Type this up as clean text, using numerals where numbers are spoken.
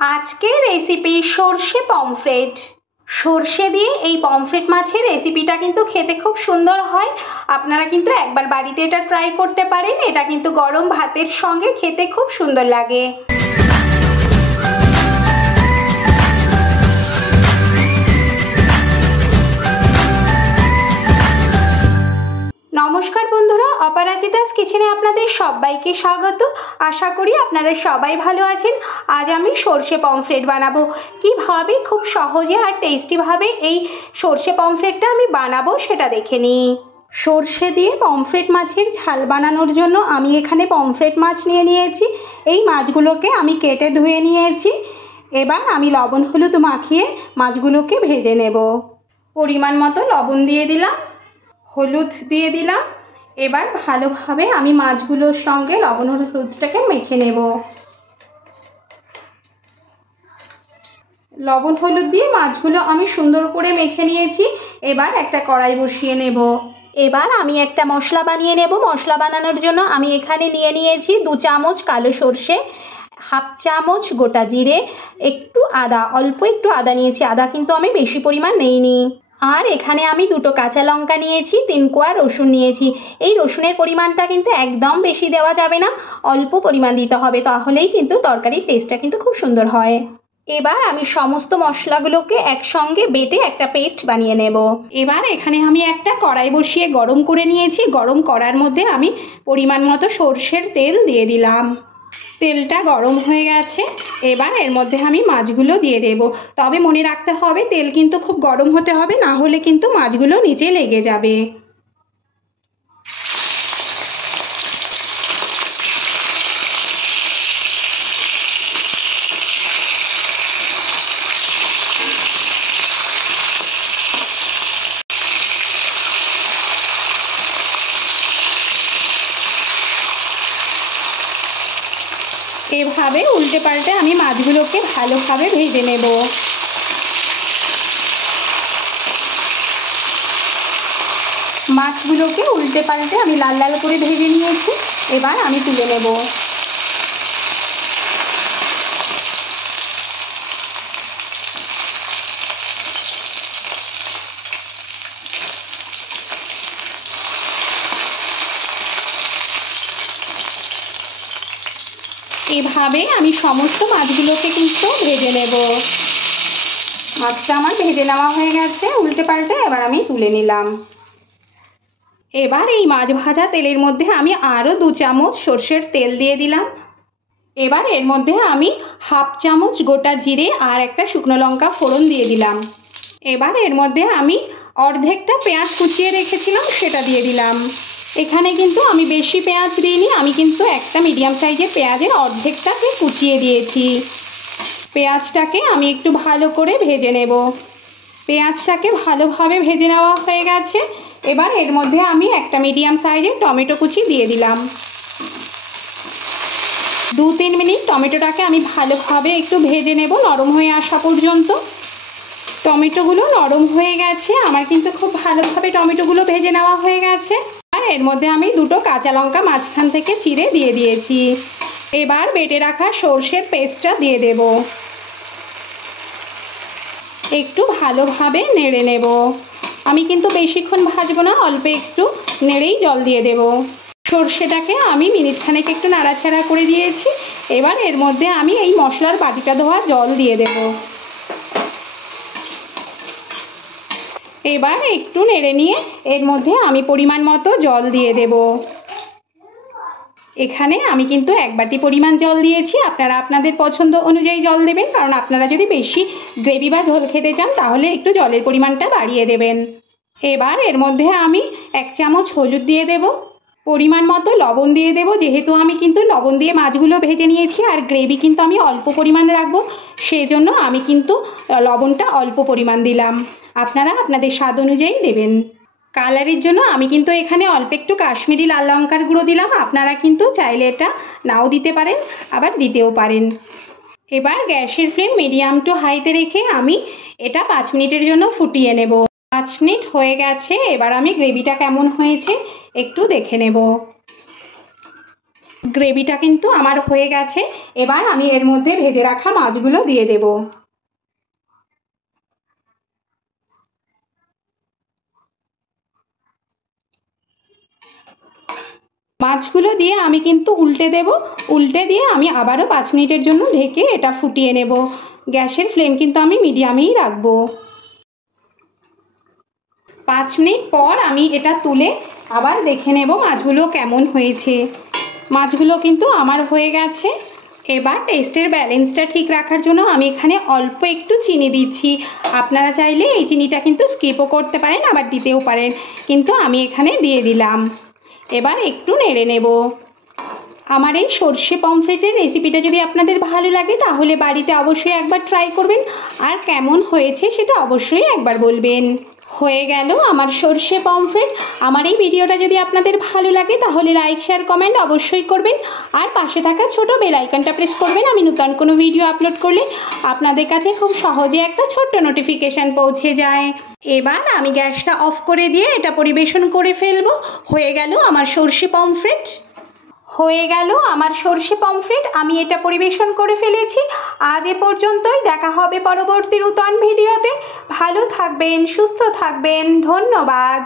আজকের রেসিপি সর্ষে পমফ্রেট। সর্ষে দিয়ে এই পমফ্রেট মাছের রেসিপিটা কিন্তু খেতে খুব সুন্দর হয়। আপনারা কিন্তু একবার বাড়িতে এটা ট্রাই করতে পারেন। এটা কিন্তু গরম ভাতের সঙ্গে খেতে খুব সুন্দর লাগে। নমস্কার বন্ধুরা, অপরাজিতাস কিচেনে আপনাদের সবাইকে স্বাগত। আশা করি আপনারা সবাই ভালো আছেন। আজ আমি সর্ষে পমফ্রেট বানাবো। কিভাবে খুব সহজে আর টেস্টিভাবে এই সর্ষে পমফ্রেটটা আমি বানাবো সেটা দেখে নিই। সর্ষে দিয়ে পমফ্রেট মাছের ঝাল বানানোর জন্য আমি এখানে পমফ্রেট মাছ নিয়ে নিয়েছি। এই মাছগুলোকে আমি কেটে ধুয়ে নিয়েছি। এবার আমি লবণ হলুদ মাখিয়ে মাছগুলোকে ভেজে নেব। পরিমাণ মতো লবণ দিয়ে দিলাম, হলুদ দিয়ে দিলাম। এবার ভালোভাবে আমি মাছগুলোর সঙ্গে লবণ হলুদটাকে মেখে নেব। লবণ হলুদ দিয়ে মাছগুলো আমি সুন্দর করে মেখে নিয়েছি। এবার একটা কড়াই বসিয়ে নেব। এবার আমি একটা মশলা বানিয়ে নেব। মশলা বানানোর জন্য আমি এখানে নিয়ে নিয়েছি 2 চামচ কালো সর্ষে, হাফ চামচ গোটা জিরে, একটু আদা, অল্প একটু আদা নিয়েছি। আদা কিন্তু আমি বেশি পরিমাণ নেইনি। আর এখানে আমি 2টো কাঁচা লঙ্কা নিয়েছি, 3 কোয়া রসুন নিয়েছি। এই রসুনের পরিমাণটা কিন্তু একদম বেশি দেওয়া যাবে না, অল্প পরিমাণ দিতে হবে, তাহলেই কিন্তু তরকারির টেস্টটা কিন্তু খুব সুন্দর হয়। এবার আমি সমস্ত মশলাগুলোকে একসঙ্গে বেটে একটা পেস্ট বানিয়ে নেব। এবার এখানে আমি একটা কড়াই বসিয়ে গরম করে নিয়েছি। গরম কড়ার মধ্যে আমি পরিমাণ মতো সর্ষের তেল দিয়ে দিলাম। তেলটা গরম হয়ে গেছে। এবার এর মধ্যে আমি মাছগুলো দিয়ে দেব। তবে মনে রাখতে হবে তেল কিন্তু খুব গরম হতে হবে, না হলে কিন্তু মাছগুলো নিচে লেগে যাবে। এভাবে উল্টে পাল্টে আমি মাছগুলোকে ভালোভাবে ভেজে নেব। মাছগুলোকে উল্টে পাল্টে আমি লাল লাল করে ভেজে নিয়েছি। এবার আমি তুলে নেব। এভাবে আমি সমস্ত মাছগুলোকে কিন্তু ভেজে নেব। মাছটা আমার ভেজে নেওয়া হয়ে গেছে উল্টে পাল্টে। এবার আমি তুলে নিলাম। এবার এই মাছ ভাজা তেলের মধ্যে আমি আরও 2 চামচ সর্ষের তেল দিয়ে দিলাম। এবার এর মধ্যে আমি হাফ চামচ গোটা জিরে আর একটা শুকনো লঙ্কা ফোড়ন দিয়ে দিলাম। এবার এর মধ্যে আমি অর্ধেকটা পেঁয়াজ কুচিয়ে রেখেছিলাম সেটা দিয়ে দিলাম। এখানে কিন্তু আমি বেশি পেঁয়াজ দিইনি, আমি কিন্তু একটা মিডিয়াম সাইজের পেঁয়াজের অর্ধেকটাকে কুচিয়ে দিয়েছি। পেঁয়াজটাকে আমি একটু ভালো করে ভেজে নেব। পেঁয়াজটাকে ভালোভাবে ভেজে নেওয়া হয়ে গেছে। এবার এর মধ্যে আমি একটা মিডিয়াম সাইজের টমেটো কুচি দিয়ে দিলাম। 2-3 মিনিট টমেটোটাকে আমি ভালোভাবে একটু ভেজে নেব, নরম হয়ে আসা পর্যন্ত। টমেটোগুলো নরম হয়ে গেছে আমার, কিন্তু খুব ভালোভাবে টমেটোগুলো ভেজে নেওয়া হয়ে গেছে। আর এর মধ্যে আমি 2টো কাঁচা লঙ্কা মাঝখান থেকে চিড়ে দিয়ে দিয়েছি। এবার বেটে রাখা সর্ষের পেস্টটা দিয়ে দেব। একটু ভালোভাবে নেড়ে নেব। আমি কিন্তু বেশিক্ষণ ভাজবো না, অল্প একটু নেড়েই জল দিয়ে দেব। সর্ষেটাকে আমি মিনিটখানেক একটু নাড়াচাড়া করে দিয়েছি। এবার এর মধ্যে আমি এই মশলার বাটিটা ধোয়া জল দিয়ে দেব। এবার একটু নেড়ে নিয়ে এর মধ্যে আমি পরিমাণ মতো জল দিয়ে দেব। এখানে আমি কিন্তু 1 বাটি পরিমাণ জল দিয়েছি। আপনারা আপনাদের পছন্দ অনুযায়ী জল দেবেন, কারণ আপনারা যদি বেশি গ্রেভি বা ঝোল খেতে চান তাহলে একটু জলের পরিমাণটা বাড়িয়ে দেবেন। এবার এর মধ্যে আমি 1 চামচ হলুদ দিয়ে দেব। পরিমাণ মতো লবণ দিয়ে দেব। যেহেতু আমি কিন্তু লবণ দিয়ে মাছগুলো ভেজে নিয়েছি আর গ্রেভি কিন্তু আমি অল্প পরিমাণ রাখবো, সেই জন্য আমি কিন্তু লবণটা অল্প পরিমাণ দিলাম। আপনারা আপনাদের স্বাদ অনুযায়ী দেবেন। কালারের জন্য আমি কিন্তু এখানে অল্প একটু কাশ্মীরি লাল লঙ্কার গুঁড়ো দিলাম। আপনারা কিন্তু চাইলে এটা নাও দিতে পারেন, আবার দিতেও পারেন। এবার গ্যাসের ফ্লেম মিডিয়াম টু হাইতে রেখে আমি এটা 5 মিনিটের জন্য ফুটিয়ে নেব। 5 মিনিট হয়ে গেছে। এবার আমি গ্রেভিটা কেমন হয়েছে একটু দেখে নেব। গ্রেভিটা কিন্তু আমার হয়ে গেছে। এবার আমি এর মধ্যে ভেজে রাখা মাছগুলো দিয়ে দেব। মাছগুলো দিয়ে আমি কিন্তু উল্টে দেব। উল্টে দিয়ে আমি আবারও 5 মিনিটের জন্য ঢেকে এটা ফুটিয়ে নেব। গ্যাসের ফ্লেম কিন্তু আমি মিডিয়ামেই রাখবো। 5 মিনিট পর আমি এটা তুলে আবার দেখে নেব মাছগুলো কেমন হয়েছে। মাছগুলো কিন্তু আমার হয়ে গেছে। এবার টেস্টের ব্যালেন্সটা ঠিক রাখার জন্য আমি এখানে অল্প একটু চিনি দিচ্ছি। আপনারা চাইলে এই চিনিটা কিন্তু স্কিপও করতে পারেন, আবার দিতেও পারেন, কিন্তু আমি এখানে দিয়ে দিলাম। এবার একটু নেড়ে নেব। আমার এই সর্ষে পমফ্রেটের রেসিপিটা যদি আপনাদের ভালো লাগে তাহলে বাড়িতে অবশ্যই একবার ট্রাই করবেন, আর কেমন হয়েছে সেটা অবশ্যই একবার বলবেন। হয়ে গেল আমার সর্ষে পমফ্রেট। আমার এই ভিডিওটা যদি আপনাদের ভালো লাগে তাহলে লাইক শেয়ার কমেন্ট অবশ্যই করবেন, আর পাশে থাকা ছোট বেল আইকনটা প্রেস করবেন। আমি নতুন কোনো ভিডিও আপলোড করলে আপনাদের কাছে খুব সহজে একটা ছোট্ট নোটিফিকেশান পৌঁছে যায়। এবার আমি গ্যাসটা অফ করে দিয়ে এটা পরিবেশন করে ফেলবো। হয়ে গেল আমার সর্ষে পমফ্রেট। আমি এটা পরিবেশন করে ফেলেছি। আজ এ পর্যন্তই। দেখা হবে পরবর্তী নতুন ভিডিওতে। ভালো থাকবেন, সুস্থ থাকবেন। ধন্যবাদ।